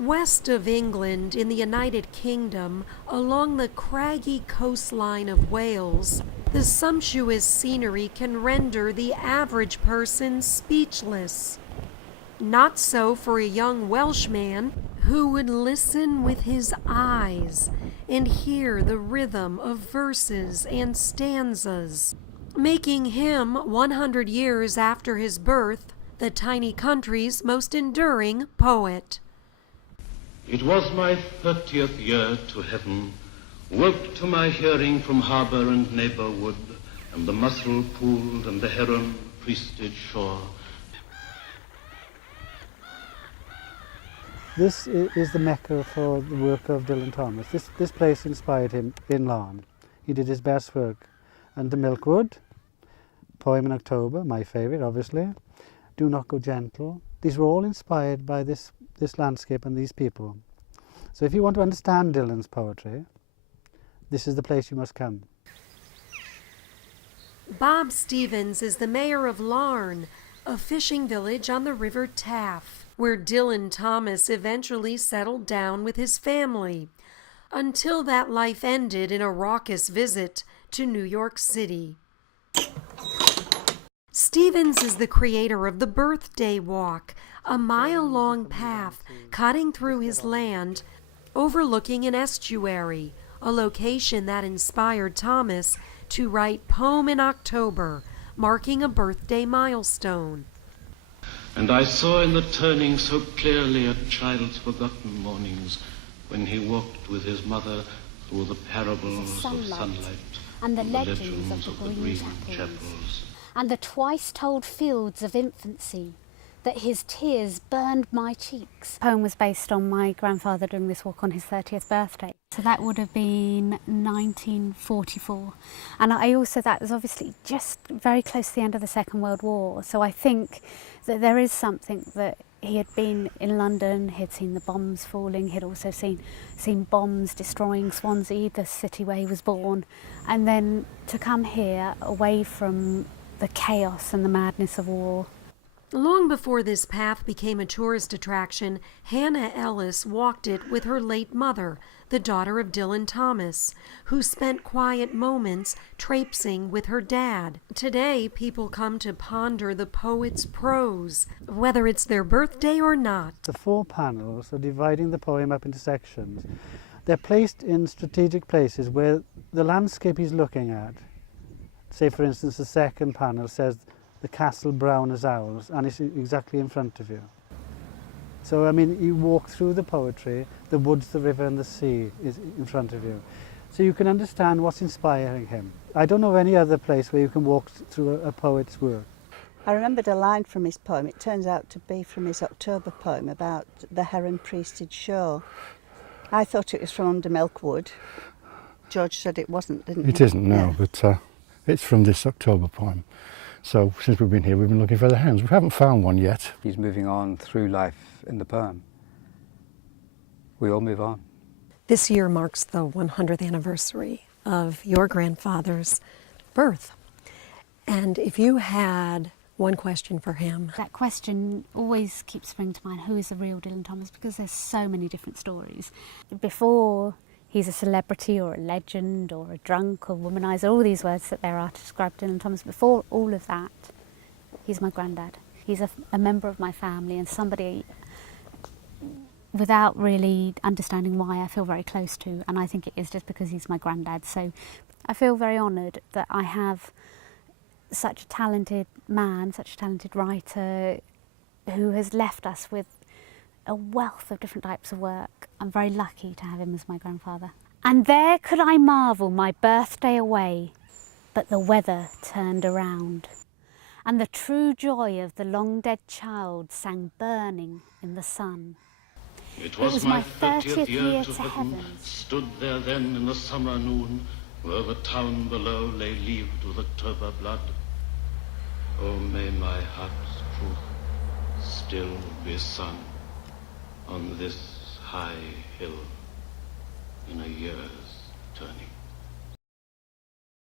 West of England, in the United Kingdom, along the craggy coastline of Wales, the sumptuous scenery can render the average person speechless. Not so for a young Welshman who would listen with his eyes and hear the rhythm of verses and stanzas, making him, 100 years after his birth, the tiny country's most enduring poet. It was my 30th year to heaven, woke to my hearing from harbour and neighbourwood, and the mussel pooled and the heron priested shore. This is the mecca for the work of Dylan Thomas. This place inspired him in Laugharne. He did his best work under Milkwood, Poem in October, my favourite obviously, Do Not Go Gentle. These were all inspired by this landscape and these people. So if you want to understand Dylan's poetry, this is the place you must come. Bob Stevens is the mayor of Laugharne, a fishing village on the River Taff, where Dylan Thomas eventually settled down with his family, until that life ended in a raucous visit to New York City. Stevens is the creator of the Birthday Walk, a mile-long path cutting through his land, overlooking an estuary, a location that inspired Thomas to write Poem in October, marking a birthday milestone. And I saw in the turning so clearly a child's forgotten mornings when he walked with his mother through the parables of sunlight and the legends of the green chapels, and the twice-told fields of infancy, that his tears burned my cheeks. The poem was based on my grandfather doing this walk on his 30th birthday. So that would have been 1944. And that was obviously just very close to the end of the Second World War. So I think that there is something that he had been in London, he'd seen the bombs falling, he'd also seen bombs destroying Swansea, the city where he was born. And then to come here, away from the chaos and the madness of war. Long before this path became a tourist attraction, Hannah Ellis walked it with her late mother, the daughter of Dylan Thomas, who spent quiet moments traipsing with her dad. Today, people come to ponder the poet's prose, whether it's their birthday or not. The 4 panels are dividing the poem up into sections. They're placed in strategic places where the landscape he's looking at, say for instance the second panel says the castle brown as owls, and it's exactly in front of you. So I mean, you walk through the poetry, the woods, the river and the sea is in front of you. So you can understand what's inspiring him. I don't know of any other place where you can walk through a poet's work. I remembered a line from his poem. It turns out to be from his October poem about the heron priested shore. I thought it was from Under Milkwood. George said it wasn't, didn't he? It isn't, no, Yeah. but it's from this October poem. So since we've been here, we've been looking for the hens. We haven't found one yet. He's moving on through life in the poem. We all move on. This year marks the 100th anniversary of your grandfather's birth. And if you had one question for him. That question always keeps springing to mind, who is the real Dylan Thomas? Because there's so many different stories. Before he's a celebrity or a legend or a drunk or womanizer, all these words that there are to describe Dylan Thomas, before all of that, he's my granddad. He's a member of my family and somebody, without really understanding why, I feel very close to, and I think it is just because he's my granddad. So I feel very honoured that I have such a talented man, such a talented writer who has left us with a wealth of different types of work. I'm very lucky to have him as my grandfather. And there could I marvel my birthday away, but the weather turned around, and the true joy of the long dead child sang burning in the sun. It was my 30th year to heaven, stood there then in the summer noon, where the town below lay leaved with October blood. Oh, may my heart's truth still be sung on this high hill in a year's turning.